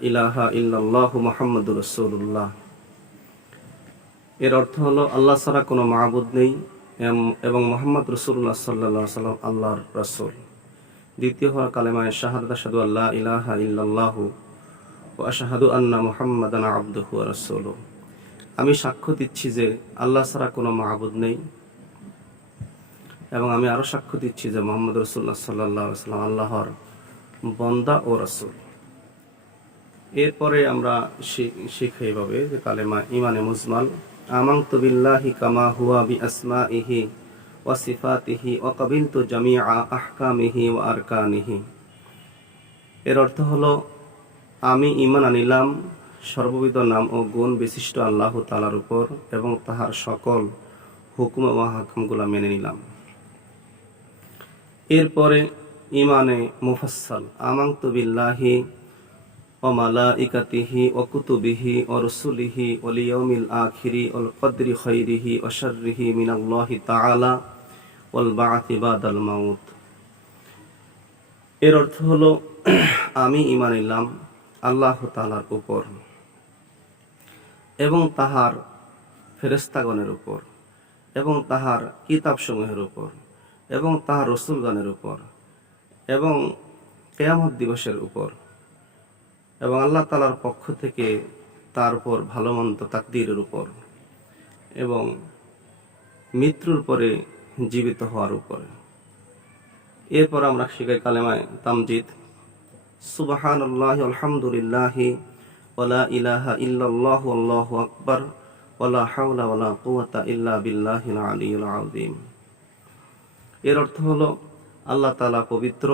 ইলাহা ইল্লাল্লাহু মুহাম্মাদুর রাসূলুল্লাহ। এর অর্থ হলো আল্লাহ ছাড়া কোনো মাবুদ নেই এবং মুহাম্মদ রাসূলুল্লাহ সাল্লাল্লাহু আলাইহি ওয়াসাল্লাম আল্লাহর রাসূল। দ্বিতীয় হলো কালেমায়ে শাহাদাত, আশহাদু আল্লা ইলাহা ইল্লাল্লাহু ওয়া আশহাদু আন্না মুহাম্মাদান আবদুহু ওয়া রাসূলুহু। আমি সাক্ষ্য দিচ্ছি যে আল্লাহ ছাড়া কোনো মাবুদ নেই এবং আমি আরো সাক্ষ্য দিচ্ছি যে মুহাম্মদ রাসূলুল্লাহ সাল্লাল্লাহু আলাইহি ওয়াসাল্লাম আল্লাহর বান্দা ও রাসূল। এরপরে আমরা শিখি এইভাবে যে কালেমা ইমানে মুজমাল, আমানতু বিল্লাহি কামা হুয়া বিআসমাইহি ওয়া সিফাতিহি ওয়া কাবিলতু জামিআ আহকামিহি ওয়া আরকানিহি। এর অর্থ হলো আমি ঈমান আনিলাম সর্ববিধ নাম ও গুণ বিশিষ্ট আল্লাহ তাআলার উপর এবং তাহার সকল হুকুম ও আহকামগুলো মেনে নিলাম। এরপরে ইমানে মুফাসসাল, আমানতু বিল্লাহি ওয়া মালাইকাতিহি ওয়া কুতুবিহি ওয়া রুসুলিহি ওয়াল ইয়াউমিল আখিরি ওয়াল কদরি খাইরিহি ওয়া শাররিহি মিনাল্লাহি তাআলা ওয়াল বা'থি বাদাল মাউত। এর অর্থ হলো আমি ঈমান আনলাম আল্লাহ তাআলার উপর এবং তাহার ফেরেশতাগণের উপর এবং তাহার কিতাবসমূহের উপর এবং তাহার রাসূলগণের উপর এবং কিয়ামত দিবসের উপর এবং আল্লাহ তাআলার পক্ষ থেকে তার উপর ভালো মন্দ তাকদীরের উপর এবং মৃত্যুর পরে জীবিত হওয়ার উপরে। এরপর আমরা শিখাই কালেমায়ে তামজিদ, সুবহানাল্লাহি আলহামদুলিল্লাহি ওয়া লা ইলাহা ইল্লাল্লাহু আল্লাহু আকবার ওয়া লা হাওলা ওয়া লা কুওয়াতা ইল্লা বিল্লাহিল আলিয়্যিল আযীম। এর অর্থ হলো আল্লাহ তাআলা পবিত্র,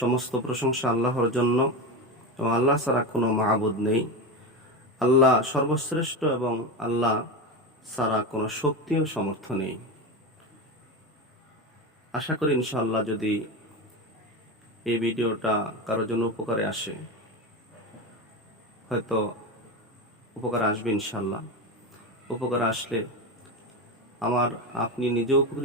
সমস্ত প্রশংসা আল্লাহর জন্য এবং আল্লাহ ছাড়া কোনো মাবুদ নেই। আল্লাহ সর্বশ্রেষ্ঠ এবং আল্লাহ ছাড়া কোনো শক্তি ও সামর্থ্য নেই। আশা করি ইনশাআল্লাহ যদি এই ভিডিওটা কারোর জন্য উপকারে আসে, হয়তো উপকার আসবে ইনশাআল্লাহ। উপকার আসলে আপনি নিজেও উপকৃত